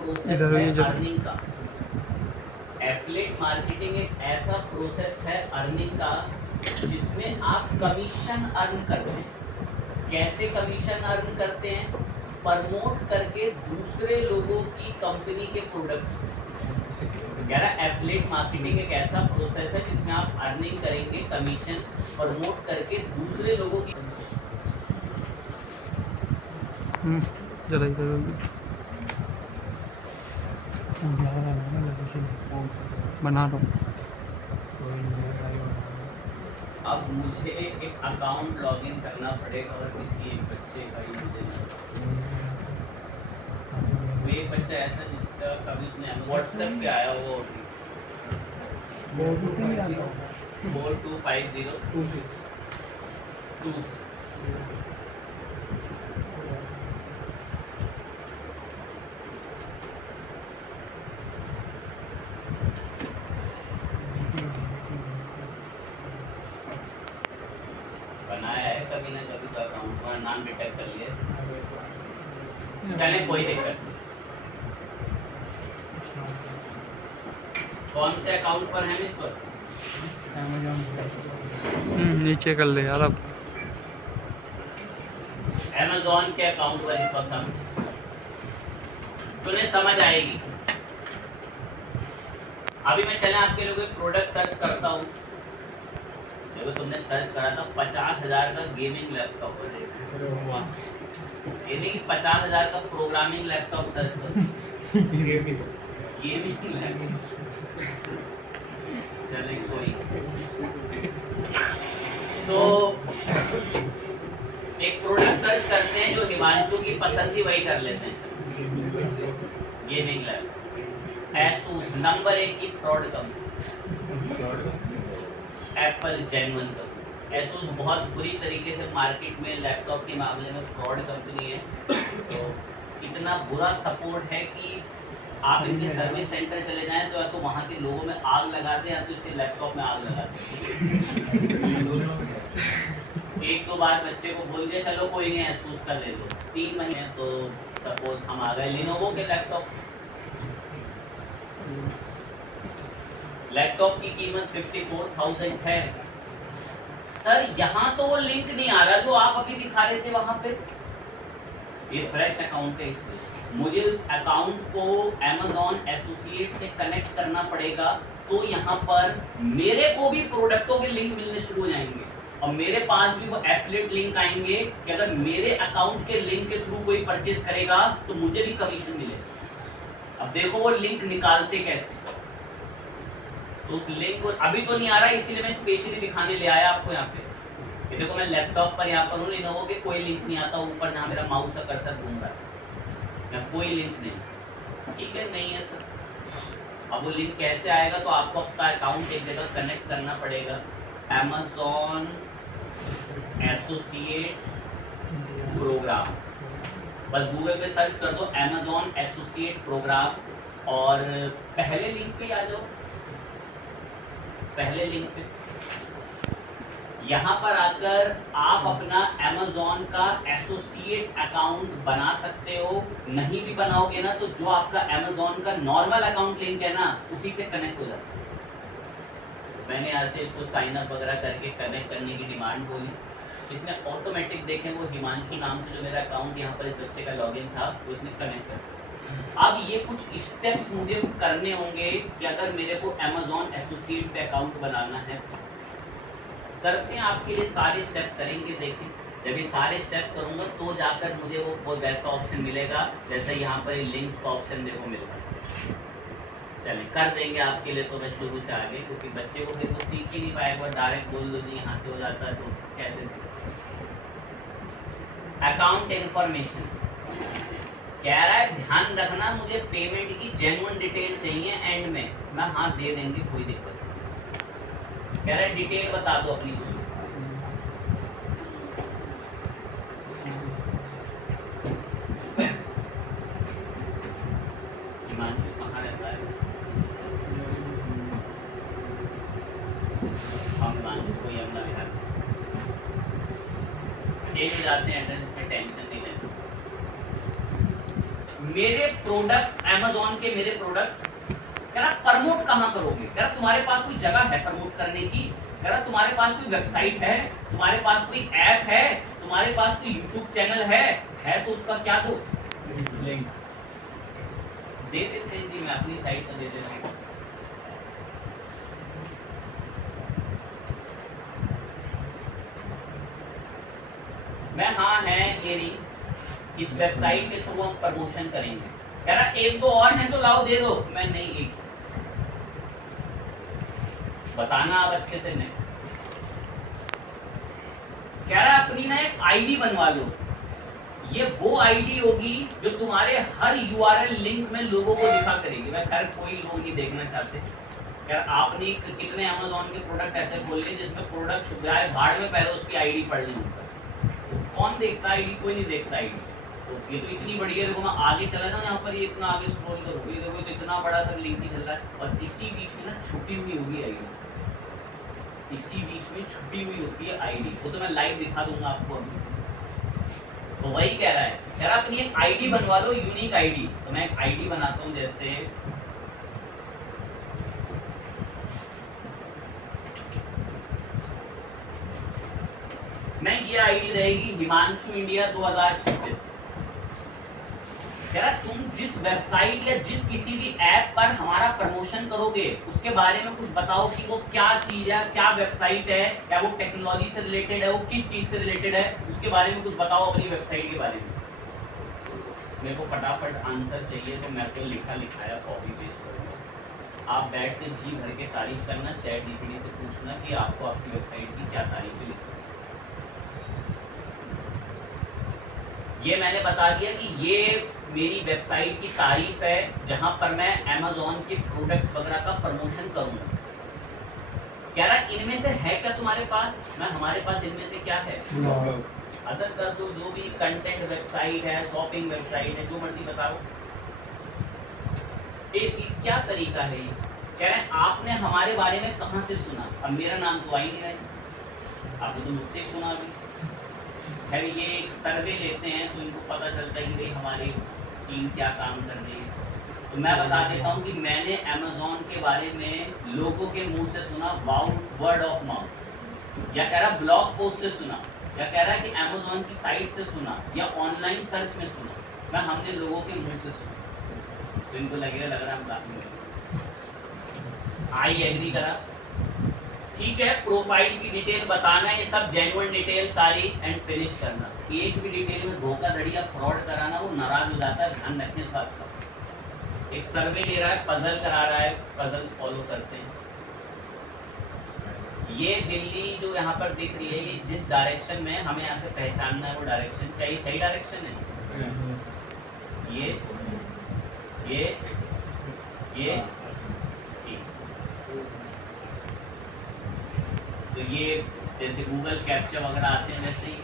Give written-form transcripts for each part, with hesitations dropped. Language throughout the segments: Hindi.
प्रोसेस है अर्निंग का। एफिलिएट मार्केटिंग एक ऐसा प्रोसेस है अर्निंग का जिसमें आप कमीशन अर्न करते हैं। कैसे कमीशन अर्न करते हैं? प्रमोट करके दूसरे लोगों की कंपनी के प्रोडक्ट्स को। कह रहा एफिलिएट मार्केटिंग एक ऐसा प्रोसेस है जिसमें आप अर्निंग करेंगे कमीशन प्रमोट करके दूसरे लोगों की। जरा इधर बना दो। अब मुझे एक अकाउंट लॉगिन करना पड़ेगा और किसी एक बच्चे का ही मुझे वो एक बच्चा ऐसा जिसका कभी उसने व्हाट्सएप पे आया वो 425026 बनाया है कभी ना कभी तो अकाउंट का नाम डिटेक्ट कर लिया। चले कोई दिक्कत नहीं। कौन से अकाउंट पर है इस पर? नीचे कर ले यार। अब Amazon के अकाउंट पर इस वक्त हम सुने समझ आएगी। अभी मैं चले आपके लोगों को प्रोडक्ट सर्च करता हूँ। देखो तुमने सर्च करा था 50,000 का गेमिंग लैपटॉप, ये नहीं कि 50,000 का प्रोग्रामिंग लैपटॉप सर्च करो। गेमिंग लैपटॉप चले कोई तो एक प्रोडक्ट सर्च करते हैं जो हिमांशु की पसंद थी वही कर लेते हैं। गेमिंग लैपटॉप एसूस नंबर 1 की fraud company, Apple genuine company. Asus बहुत बुरी तरीके से मार्केट में लैपटॉप के मामले में फ्रॉड कंपनी है। तो इतना बुरा सपोर्ट है कि आप इनके सर्विस सेंटर चले जाएं तो या तो वहाँ के लोगों में आग लगाते हैं या तो इसके लैपटॉप में आग लगाते हैं। एक दो बार बच्चे को बोल दिया चलो कोई नहीं एसूस का ले लो, 3 महीने तो सपोज हम आ गए लिनोवो के लैपटॉप की कीमत 54,000 है। सर यहाँ तो वो लिंक नहीं आ रहा जो आप अभी दिखा रहे थे वहां पे। ये फ्रेश अकाउंट है, मुझे उस अकाउंट को Amazon एसोसिएट से कनेक्ट करना पड़ेगा तो यहाँ पर मेरे को भी प्रोडक्टों के लिंक मिलने शुरू हो जाएंगे और मेरे पास भी वो एफिलिएट लिंक आएंगे कि अगर मेरे अकाउंट के लिंक के थ्रू कोई परचेस करेगा तो मुझे भी कमीशन मिलेगा। अब देखो वो लिंक निकालते कैसे, तो उस लिंक को अभी तो नहीं आ रहा इसीलिए मैं स्पेशली दिखाने ले आया आपको यहाँ पे। ये देखो मैं लैपटॉप पर यहाँ पर हूँ, लिनोवो के कोई लिंक नहीं आता ऊपर जहाँ मेरा माउस का कर्सर घूम रहा है, या कोई लिंक नहीं। ठीक है नहीं है सर। अब वो लिंक कैसे आएगा तो आपको अपना अकाउंट एक जगह कनेक्ट करना पड़ेगा। Amazon एसोसिएट प्रोग्राम, बस गूगल पे सर्च कर दो Amazon एसोसिएट प्रोग्राम और पहले लिंक पे आ जाओ। पहले लिंक पे यहाँ पर आकर आप अपना Amazon का एसोसिएट अकाउंट बना सकते हो। नहीं भी बनाओगे ना तो जो आपका Amazon का नॉर्मल अकाउंट लिंक है ना उसी से कनेक्ट हो जाता है। मैंने यहाँ से इसको साइन अप वगैरह करके कनेक्ट करने की डिमांड बोली, इसने ऑटोमेटिक देखें वो हिमांशु नाम से जो मेरा अकाउंट यहाँ पर इस बच्चे का लॉगिन था वो इसने कनेक्ट कर दिया। अब ये कुछ स्टेप्स मुझे करने होंगे कि अगर मेरे को Amazon एसोसिएट पे अकाउंट बनाना है तो करते हैं आपके लिए सारे स्टेप करेंगे। देखें जब ये सारे स्टेप करूँगा तो जाकर मुझे वो वैसा ऑप्शन मिलेगा जैसे यहाँ पर लिंक्स का ऑप्शन देखो मिल रहा है। चलिए कर देंगे आपके लिए तो मैं शुरू से आगे, क्योंकि बच्चे को फिर वो सीख ही नहीं पाएगा, डायरेक्ट बोल दो जी यहाँ से हो जाता है तो कैसे सीख। अकाउंट इन्फॉर्मेशन कह रहा है ध्यान रखना मुझे पेमेंट की जेन्युइन डिटेल चाहिए एंड में। मैं हाँ दे देंगे कोई दिक्कत नहीं। कह रहा है डिटेल बता दो अपनी। हिमांशु कहाँ रहता है? हम हिमांशु को यमुना विहार एक जाते हैं एड्रेस से टेंशन नहीं लेना। मेरे प्रोडक्ट्स अमेजोन के मेरे प्रोडक्ट्स कह रहा प्रमोट कहाँ करोगे, कह रहा तुम्हारे पास कोई जगह है प्रमोट करने की, कह रहा तुम्हारे पास कोई वेबसाइट है, तुम्हारे पास कोई ऐप है, तुम्हारे पास कोई यूट्यूब चैनल है तो उसका क्या दो लिंक दे देते हैं जी, मैं अपनी साइट का दे देता हूँ। मैं हाँ है ये नहीं, इस वेबसाइट के थ्रू हम प्रमोशन करेंगे, कह रहा एक दो और हैं तो लाओ दे दो, मैं नहीं एक बताना आप अच्छे से नेक्स्ट। कह रहा अपनी ना एक आईडी बनवा लो, ये वो आईडी होगी जो तुम्हारे हर यूआरएल लिंक में लोगों को दिखा करेगी। मैं खैर कोई लोग नहीं देखना चाहते, यार आपने कितने अमेज़न के प्रोडक्ट ऐसे खोल लिए जिसमें प्रोडक्ट जाए भाड़ में, पहले उसकी आईडी पढ़ लें, कौन देखता आईडी, कोई नहीं देखता आईडी। तो ये तो इतनी बड़ी है, देखो मैं आगे चला जाऊँ यहाँ पर, ये इतना आगे स्क्रॉल करो, ये देखो तो इतना बड़ा सा लिंक ही चल रहा है, और इसी बीच में ना छुपी हुई होगी आईडी, इसी बीच में छुपी हुई होती है आईडी, वो तो मैं लाइव दिखा दूंगा आपको अभी। तो वही कह रहा है, कह रहा अपनी एक आईडी बनवा लो, यूनिक आईडी। तो मैं एक आईडी बनाता हूँ, जैसे मैं ये आईडी रहेगी हिमांशु इंडिया 2026। कह रहा तुम जिस वेबसाइट या जिस किसी भी ऐप पर हमारा प्रमोशन करोगे उसके बारे में कुछ बताओ कि वो क्या चीज है, क्या वेबसाइट है, क्या वो टेक्नोलॉजी से रिलेटेड है, वो किस चीज से रिलेटेड है, उसके बारे में कुछ बताओ अपनी वेबसाइट के बारे में। मेरे को फटाफट आंसर चाहिए, तो मैं तो लिखाया कॉपी पेस्ट करूँगा। आप बैठ के जी भर के तारीफ करना, चैट जीपीटी से पूछना कि आपको आपकी वेबसाइट की क्या तारीफ लिखी। ये मैंने बता दिया कि ये मेरी वेबसाइट की तारीफ है जहां पर मैं अमेज़न के प्रोडक्ट्स वगैरह का प्रमोशन करूंगा। कह रहा इनमें से है क्या तुम्हारे पास, मैं हमारे पास इनमें से क्या है, अदर कर दो, जो भी कंटेंट वेबसाइट है, शॉपिंग वेबसाइट है, जो मर्जी बताओ। क्या तरीका है ये, कह रहे हैं आपने हमारे बारे में कहाँ से सुना, अब मेरा नाम तो आ ही नहीं रहा है, आपने तो मुझसे ही सुना अभी। खैर ये एक सर्वे लेते हैं तो इनको पता चलता है कि भाई हमारी टीम क्या काम कर रही है। तो मैं बता देता हूँ कि मैंने अमेज़न के बारे में लोगों के मुंह से सुना, वर्ड ऑफ माउथ, या कह रहा ब्लॉग पोस्ट से सुना, या कह रहा है कि अमेज़न की साइट से सुना, या ऑनलाइन सर्च में सुना, मैं हमने लोगों के मुंह से सुना। तो इनको लगेगा लग रहा है हम काफी आई एग्री करा, ठीक है। प्रोफाइल की डिटेल बताना, ये सब जेन्युइन डिटेल सारी, एंड फिनिश करना। एक भी डिटेल में धोखाधड़ी या फ्रॉड कराना, वो नाराज हो जाता है, ध्यान रखें इस बात का। एक सर्वे ले रहा है, पजल करा रहा है, पजल फॉलो करते हैं। ये बिल्ली जो यहाँ पर दिख रही है, ये जिस डायरेक्शन में हमें यहाँ से पहचानना है वो डायरेक्शन, क्या ये सही डायरेक्शन है? ये तो ये जैसे गूगल कैप्चा वगैरह आते हैं वैसे ही।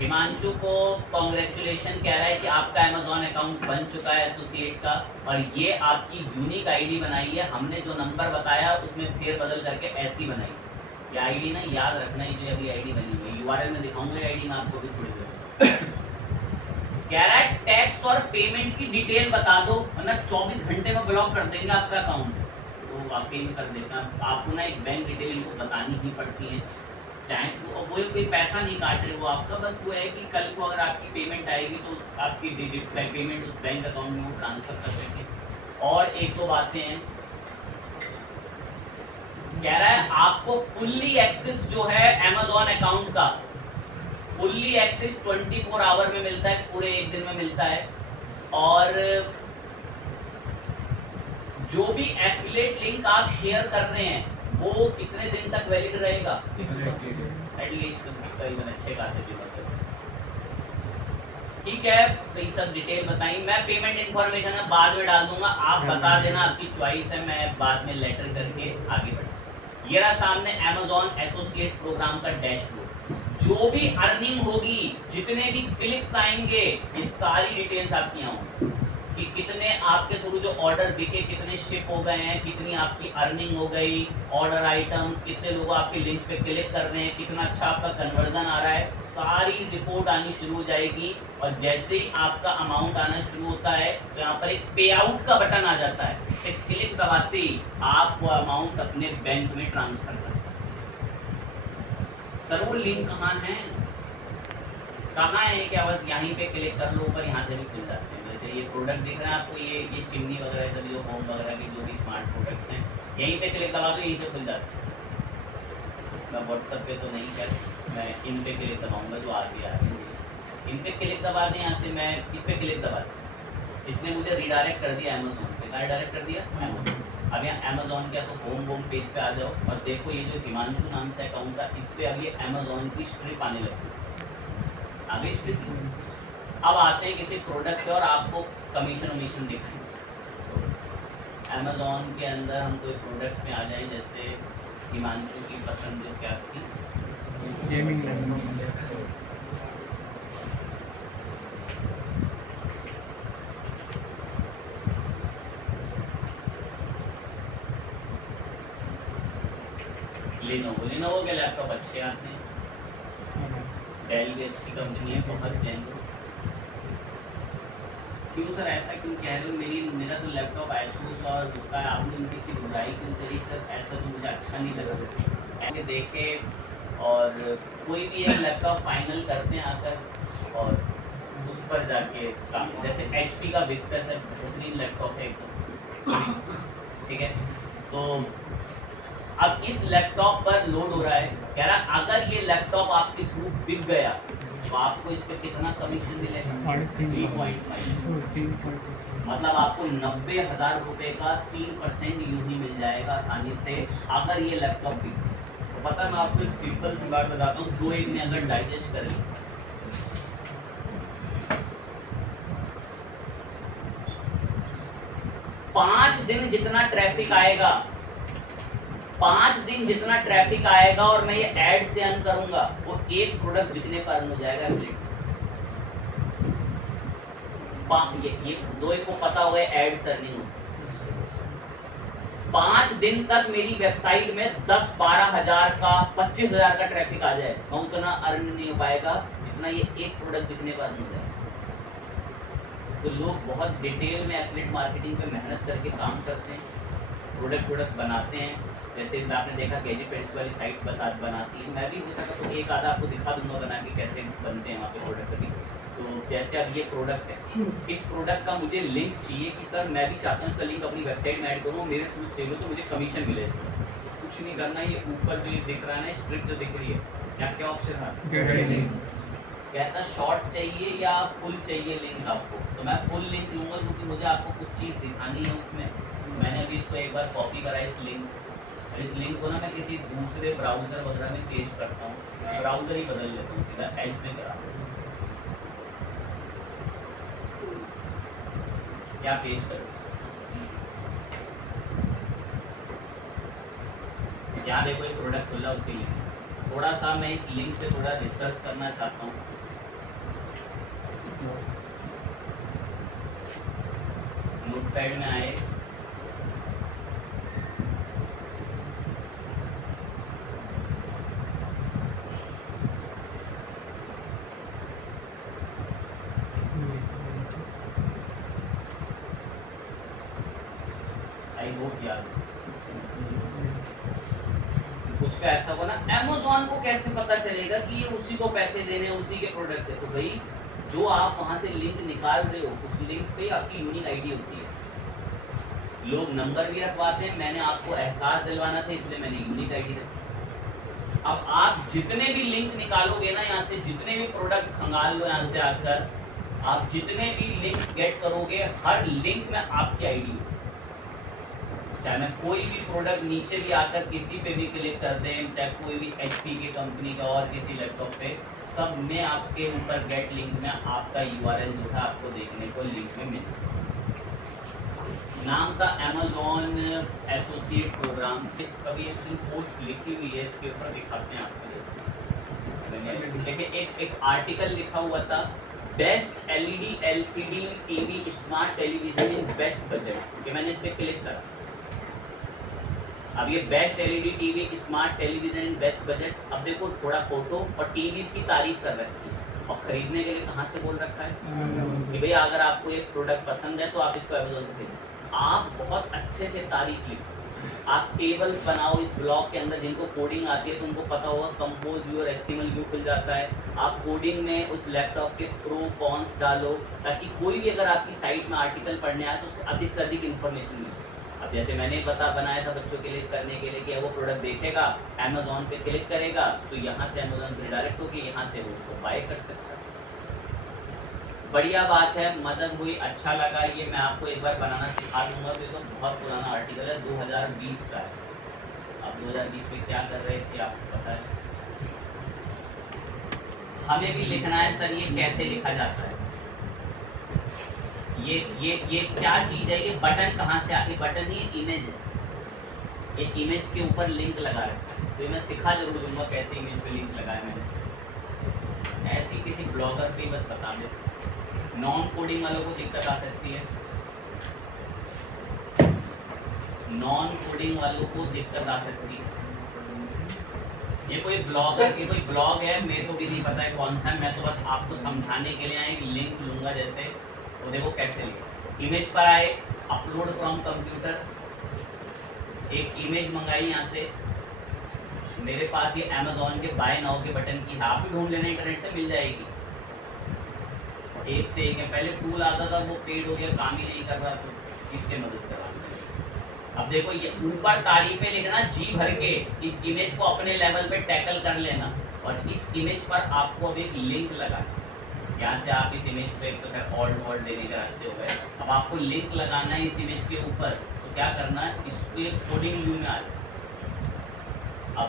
हिमांशु को कॉन्ग्रेचुलेशन कह रहा है कि आपका अमेज़न अकाउंट बन चुका है एसोसिएट का, और ये आपकी यूनिक आईडी बनाई है, हमने जो नंबर बताया उसमें फेर बदल करके ऐसी बनाई। ये आईडी ना याद रखना, ये जो अभी आईडी बनी हुई है, यूआरएल में दिखाऊंगा आईडी में आपको भी थोड़ी देर। कह रहा है टैक्स और पेमेंट की डिटेल बता दो, वरना 24 घंटे में ब्लॉक कर देंगे आपका अकाउंट। तो वाकई में कर देता, आपको ना एक बैंक डिटेल इनको बतानी ही पड़ती है, चाहे वो कोई पैसा नहीं काट रहे वो आपका, बस वो है कि कल को अगर आपकी पेमेंट आएगी तो आपकी डिजिट पेमेंट उस बैंक अकाउंट में वो ट्रांसफर कर सकें। और एक दो बातें हैं, कह रहा है आपको फुल्ली एक्सेस जो है अमेज़न अकाउंट का, फुल्ली एक्सेस 24 आवर में मिलता है, पूरे एक दिन में मिलता है। और जो भी एफिलिएट लिंक आप शेयर कर रहे हैं वो कितने दिन तक वैलिड रहेगा, एटलीस्ट करीबन 6 खासे दिन। ठीक है, तो ये सब डिटेल बताई, मैं पेमेंट इन्फॉर्मेशन है बाद में डाल दूंगा, आप बता देना, आपकी चॉइस है, मैं बाद में लेटर करके आगे बढ़ा। ये रहा सामने अमेज़न एसोसिएट प्रोग्राम का डैशबोर्ड, जो भी अर्निंग होगी, जितने भी क्लिक्स आएंगे, ये सारी डिटेल्स आपकी यहाँ होंगी। कि कितने आपके थ्रू जो ऑर्डर बिके, कितने शिप हो गए हैं, कितनी आपकी अर्निंग हो गई, ऑर्डर आइटम्स, कितने लोग आपके लिंक्स पे क्लिक कर रहे हैं, कितना अच्छा आपका कन्वर्जन आ रहा है, सारी रिपोर्ट आनी शुरू हो जाएगी। और जैसे ही आपका अमाउंट आना शुरू होता है तो यहाँ पर एक पे आउट का बटन आ जाता है, एक क्लिक दबाते ही आप वो अमाउंट अपने बैंक में ट्रांसफर कर सकते हैं। सर वो लिंक कहाँ है, कहाँ है, क्या बस यहीं पे क्लिक कर लो, पर यहाँ से भी खुल जाते हैं। जैसे ये प्रोडक्ट दिख रहा है आपको, ये चिमनी वगैरह सब जो होम वगैरह के जो भी स्मार्ट प्रोडक्ट्स हैं, यहीं पे क्लिक दबा दो, यहीं से खुल जाते हैं। मैं व्हाट्सएप पे तो नहीं कर, मैं इन पे क्लिक दबाऊँगा जो आ गया है, इन पे क्लिक दबा दें, यहाँ से मैं इस पे क्लिक दबा दें, इसने मुझे रिडायरेक्ट कर दिया अमेजोन पे। कहाँ रिडायरेक्ट कर दिया? अमेजोन। अब यहाँ अमेजोन क्या, तो होम पेज पे आ जाओ और देखो ये जो हिमांशु नाम से अकाउंट था, इस पर अब ये अमेजोन की स्ट्रिप आने लगी, आगे स्ट्रिप। अब आते हैं किसी प्रोडक्ट पे और आपको कमीशन वमीशन दिखाएंगे। अमेजोन के अंदर हम कोई प्रोडक्ट में आ जाएं, जैसे हिमांशु की पसंद जो क्या थी, गेमिंग लेनोवो के लैपटॉप अच्छे आते हैं, डेल भी अच्छी कंपनी है, बहुत जेन्युइन। क्यों सर ऐसा क्यों कह रहे हो? मेरा तो लैपटॉप एसूस और उसका आपने उनकी इतनी बुराई क्यों करी सर? ऐसा तो मुझे अच्छा नहीं लगा। ऐसे देखे और कोई भी एक लैपटॉप फाइनल करते हैं आकर और उस पर जाके काम, जैसे HP का विक्टस है, बेहतरीन लैपटॉप है एकदम, ठीक है। तो अब इस लैपटॉप पर लोड हो रहा है, कह रहा अगर ये लैपटॉप आपके थ्रू बिक गया तो आपको इस पे कितना कमीशन मिलेगा? 3.5। मतलब आपको 90,000 रुपये का 3% यूं ही मिल जाएगा आसानी से, अगर ये लैपटॉप बिक गया। तो पता मैं आपको एक सिंपल सी बात बताता हूँ, 2 में अगर डाइजेस्ट कर ली, 5 दिन जितना ट्रैफिक आएगा, 5 दिन जितना ट्रैफिक आएगा और मैं ये ऐड से अर्न करूंगा, वो एक प्रोडक्ट बिकने पर अर्न हो जाएगा। ये 2 को पता होगा ऐड से अर्निंग होती। 5 दिन तक मेरी वेबसाइट में 10-12 हजार का 25 हजार का ट्रैफिक आ जाए, मैं उतना अर्न नहीं हो पाएगा जितना ये एक प्रोडक्ट बिकने पर अर्न हो जाएगा। तो लोग बहुत डिटेल में एफिलिएट मार्केटिंग पे मेहनत करके काम करते हैं, प्रोडक्ट बनाते हैं। जैसे आपने देखा गैजेट पेड्स वाली साइट्स बनाती है, मैं भी हो सका तो एक आधा आपको दिखा दूंगा बना के कैसे बनते हैं वहाँ पे प्रोडक्ट भी। तो जैसे अब ये प्रोडक्ट है, इस प्रोडक्ट का मुझे लिंक चाहिए कि सर मैं भी चाहता हूँ इसका लिंक अपनी वेबसाइट में ऐड करूँ, मेरे थ्रू सेल हो तो मुझे कमीशन मिले। कुछ नहीं करना, ये ऊपर जो दिख रहा है ना स्क्रिप्ट जो दिख रही है, यहाँ क्या ऑप्शन है, कहता शॉर्ट चाहिए या फुल चाहिए लिंक आपको, तो मैं फुल लिंक लूँगा क्योंकि मुझे आपको कुछ चीज़ दिखानी है उसमें। मैंने अभी इसको एक बार कॉपी करा इस लिंक को ना मैं किसी दूसरे ब्राउज़र वगैरह में पेस्ट करता हूँ, ब्राउज़र ही बदल लेता हूँ, सीधा एज में करा क्या पेस्ट करूँ। यहाँ देखो एक प्रोडक्ट खुला, उसी लिंक थोड़ा सा मैं इस लिंक पे थोड़ा रिसर्च करना चाहता हूँ। नोटपैड में आए, आई होप याद कुछ का ऐसा होगा ना। अमेज़न को कैसे पता चलेगा कि ये उसी को पैसे देने हैं, उसी के प्रोडक्ट है? तो भाई जो आप वहां से लिंक निकाल रहे हो उस लिंक पे आपकी यूनिक आईडी होती है। लोग नंबर भी रखवाते हैं, मैंने आपको एहसास दिलवाना था इसलिए मैंने यूनिक आईडी रखी। अब आप जितने भी लिंक निकालोगे ना यहाँ से, जितने भी प्रोडक्ट खंगाल लो यहाँ से आकर, आप जितने भी लिंक गेट करोगे, हर लिंक में आपकी आईडी होगी। चाहे मैं कोई भी प्रोडक्ट नीचे भी आकर किसी पे भी क्लिक कर दें, चाहे कोई भी HP की कंपनी का और किसी लैपटॉप पे, सब में आपके ऊपर गेट लिंक में आपका URL जो है आपको देखने को लिंक में मिल। नाम का अमेज़न एसोसिएट प्रोग्राम, कभी इसकी पोस्ट लिखी हुई है, इसके ऊपर दिखाते हैं आपको। देखिए एक आर्टिकल लिखा हुआ था best LED LCD TV smart television in best budget, ये मैंने इस पे क्लिक करा। अब ये best LED TV smart television in best budget, अब देखो थोड़ा फोटो और टीवीज की तारीफ कर रखी है और खरीदने के लिए कहाँ से बोल रखा है कि भैया अगर आपको एक प्रोडक्ट पसंद है तो आप इसको अमेज़न से खरीदें। आप बहुत अच्छे से तारीफ लिखो, आप टेबल्स बनाओ इस ब्लॉग के अंदर, जिनको कोडिंग आती है तो उनको पता होगा कंपोज व्यू और एचटीएमएल व्यू खुल जाता है। आप कोडिंग में उस लैपटॉप के प्रो कॉन्स डालो ताकि कोई भी अगर आपकी साइट में आर्टिकल पढ़ने आए तो उसको अधिक से अधिक इन्फॉर्मेशन मिले। अब जैसे मैंने बनाया था बच्चों के लिए करने के लिए कि वो प्रोडक्ट देखेगा, अमेज़न पे क्लिक करेगा तो यहाँ से अमेज़न पे डायरेक्ट होकर यहाँ से वो उसको बाय कर सकता है। बढ़िया बात है, मदद हुई, अच्छा लगा। ये मैं आपको एक बार बनाना सिखा दूंगा। तो ये तो बहुत पुराना आर्टिकल है, 2020 का है। अब 2020 में क्या कर रहे थे आपको पता है। हमें भी लिखना है सर, ये कैसे लिखा जाता है, ये क्या चीज़ है, ये बटन कहाँ से आती है। बटन ही इमेज है, एक इमेज के ऊपर लिंक लगा रखा है। तो मैं सिखा जरूर दूंगा कैसे इमेज पे लिंक लगाया मैंने, ऐसी किसी ब्लॉगर पे बस बता दे। नॉन कोडिंग वालों को दिक्कत आ सकती है, नॉन कोडिंग वालों को दिक्कत आ सकती है। ये कोई ब्लॉग है, मेरे को भी नहीं पता है कौन सा है, मैं तो बस आपको समझाने के लिए एक लिंक लूंगा। जैसे वो देखो कैसे लिखा, इमेज पर आए, अपलोड फ्रॉम कंप्यूटर, एक इमेज मंगाई यहाँ से, मेरे पास ये अमेज़न के बाय नाउ के बटन की, आप भी ढूंढ लेना इंटरनेट से मिल जाएगी। एक से एक है, पहले टूल आता था वो पेड हो गया, काम ही नहीं कर रहा, तो किससे मदद करवा। अब देखो ये ऊपर तारीफें लिखना जी भर के, इस इमेज को अपने लेवल पे टैकल कर लेना और इस इमेज पर आपको अब एक लिंक लगाना। यहाँ से आप इस इमेज पे तो खैर ऑल्ट देने के रास्ते हो गए, अब आपको लिंक लगाना है इस इमेज के ऊपर। तो क्या करना है, इसको कोडिंग व्यू में आ जाए। अब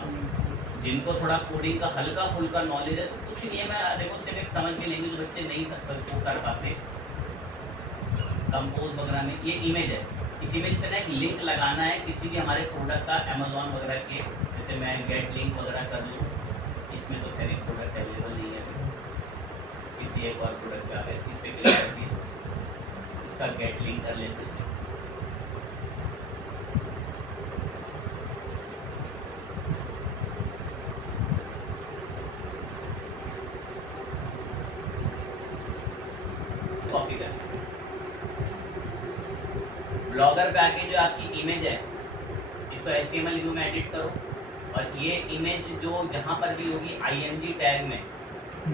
जिनको थोड़ा कोडिंग का हल्का फुल्का नॉलेज है तो कुछ नहीं है, मैं देखो सिर्फ एक समझ के लेंगे, जो बच्चे नहीं वो कर पाते कंपोज वगैरह में। ये इमेज है, इस इमेज पे ना एक लिंक लगाना है किसी भी हमारे प्रोडक्ट का, अमेज़न वगैरह के। जैसे मैं गेट लिंक वगैरह कर लूँ, इसमें तो खैर एक प्रोडक्ट अवेलेबल नहीं है, किसी एक और प्रोडक्ट पे आ गए, इस पर क्लिक करके इसका गेट लिंक कर लेते हैं। कॉपी कर, ब्लॉगर पे आके जो आपकी इमेज है इसको HTML व्यू में एडिट करो और ये इमेज जो जहाँ पर भी होगी IMG टैग में,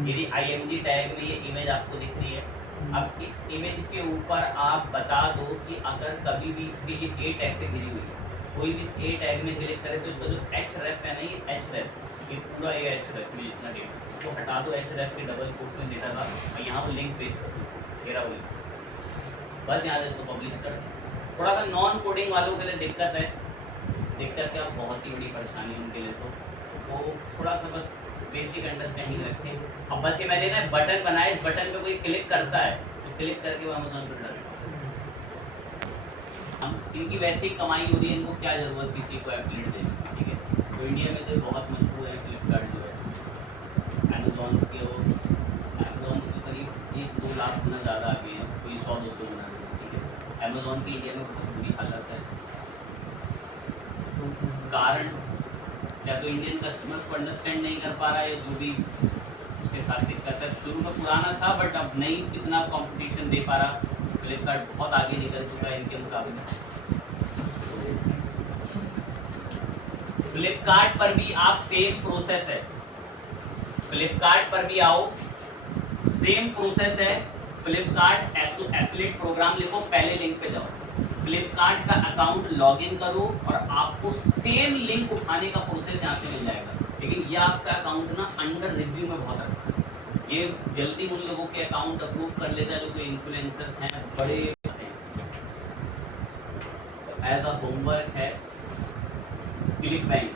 यदि IMG टैग में ये इमेज आपको दिख रही है, अब इस इमेज के ऊपर आप बता दो कि अगर कभी भी इसके ये A टैग से घिरी हुई है, कोई भी इस A टैग में क्लिक करे तो इसका जो href है ना, ये href, ये पूरा ये href में जितना डेटा, इसको हटा दो, href के डबल कोट में डेटा था और यहाँ वो लिंक पेस्ट कर दो, मेरा वो बस यहाँ से इसको पब्लिश कर दो। थोड़ा सा नॉन कोडिंग वालों के लिए दिक्कत है, दिक्कत क्या बहुत ही बड़ी परेशानी उनके लिए, तो वो थोड़ा सा बस बेसिक अंडरस्टैंडिंग रखें। अब बस ये मैंने ना बटन बनाया, इस बटन पे कोई क्लिक करता है तो क्लिक करके वो अमेज़न पर डाल, हम इनकी वैसे ही कमाई हो रही है, इनको क्या ज़रूरत किसी को एफिलिएट देने की, ठीक है। तो इंडिया में तो बहुत मशहूर है फ्लिपकार्ट जो है, अमेज़न के, अमेज़न से करीब 1-2 लाख गुना ज़्यादा आ गए हैं, कोई 100-200 गुना, ठीक है। अमेज़न की इंडिया में बहुत बुरी हालत है, कारण या तो इंडियन कस्टमर को अंडरस्टैंड नहीं कर पा रहा है, जो भी उसके साथ दिक्कत है। शुरू में पुराना था बट अब नहीं इतना कंपटीशन दे पा रहा, फ्लिपकार्ट बहुत आगे निकल चुका है इनके मुकाबले। फ्लिपकार्ट पर भी आप सेम प्रोसेस है, फ्लिपकार्ट पर भी आओ, सेम प्रोसेस है। फ्लिपकार्ट एफिलिएट प्रोग्राम लिखो, पहले लिंक पे जाओ, फ्लिपकार्ट का अकाउंट लॉगिन करो और आपको सेम लिंक उठाने का प्रोसेस यहाँ से मिल जाएगा। लेकिन ये आपका अकाउंट ना अंडर रिव्यू में बहुत रखा है, ये जल्दी उन लोगों के अकाउंट अप्रूव कर लेता है जो कोई इन्फ्लुएंसर्स हैं, बड़े हैं। तो एज अ होमवर्क है, क्लिक बैंक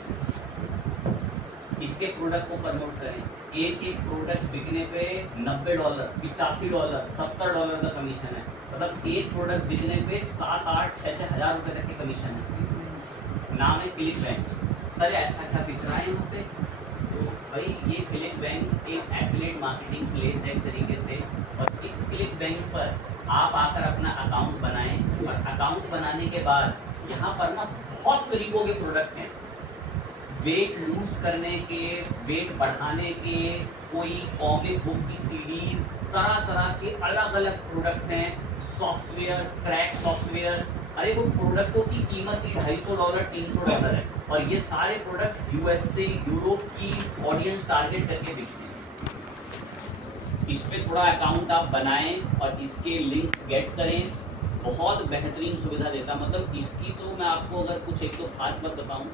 इसके प्रोडक्ट को प्रमोट करें। एक प्रोडक्ट बिकने पे $90, $85, $70 का कमीशन है, मतलब एक प्रोडक्ट बिकने पे 7-8, 6-6 हज़ार रुपये तक के कमीशन है। नाम है क्लिक बैंक। सर ऐसा क्या बिक रहा है यहाँ पे, भाई ये क्लिक बैंक एक एफिलिएट मार्केटिंग प्लेस है एक तरीके से, और इस क्लिक बैंक पर आप आकर अपना अकाउंट बनाएं, और अकाउंट बनाने के बाद यहाँ पर ना बहुत तरीकों के प्रोडक्ट हैं, वेट लूज करने के, वेट बढ़ाने के, कोई कॉमिक बुक की सीरीज, तरह तरह के अलग अलग प्रोडक्ट्स हैं, सॉफ्टवेयर, क्रैक सॉफ्टवेयर। अरे वो प्रोडक्टों की कीमत ही $250 $300 है, और ये सारे प्रोडक्ट यूएसए यूरोप की ऑडियंस टारगेट करके बिकते हैं। इस पे थोड़ा अकाउंट आप बनाएं और इसके लिंक्स गेट करें, बहुत बेहतरीन सुविधा देता, मतलब इसकी तो मैं आपको अगर कुछ एक तो खास बात बताऊं,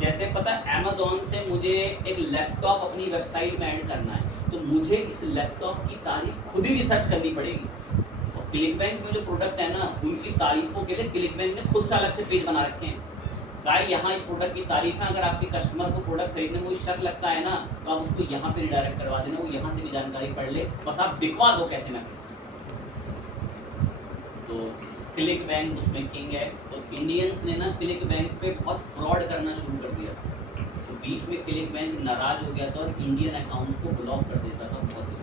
जैसे पता है अमेज़ॉन से मुझे एक लैपटॉप अपनी वेबसाइट में ऐड करना है, तो मुझे इस लैपटॉप की तारीफ खुद ही रिसर्च करनी पड़ेगी, और क्लिक बैंक में जो प्रोडक्ट है ना उनकी तारीफों के लिए क्लिक बैंक ने खुद से अलग से पेज बना रखे हैं। भाई यहाँ इस प्रोडक्ट की तारीफ है, अगर आपके कस्टमर को प्रोडक्ट खरीदने में कोई शक लगता है ना, तो आप उसको यहाँ पे रिडायरेक्ट करवा देना, वो यहाँ से भी जानकारी पढ़ ले, बस आप दिखवा दो कैसे ना कैसे। तो क्लिक बैंक उसमें किंग है, तो इंडियंस ने ना क्लिक बैंक पे बहुत फ्रॉड करना शुरू कर दिया था, तो बीच में क्लिक बैंक नाराज हो गया था और इंडियन अकाउंट्स को ब्लॉक कर देता था बहुत ही।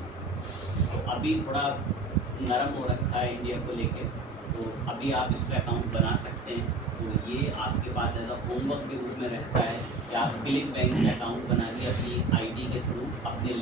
तो अभी थोड़ा नरम हो रखा है इंडिया को लेके, तो अभी आप इस पर अकाउंट बना सकते हैं। तो ये आपके पास एज अ होमवर्क के रूप में रहता है कि आप क्लिक बैंक में अकाउंट बना के अपनी आईडी के थ्रू अपने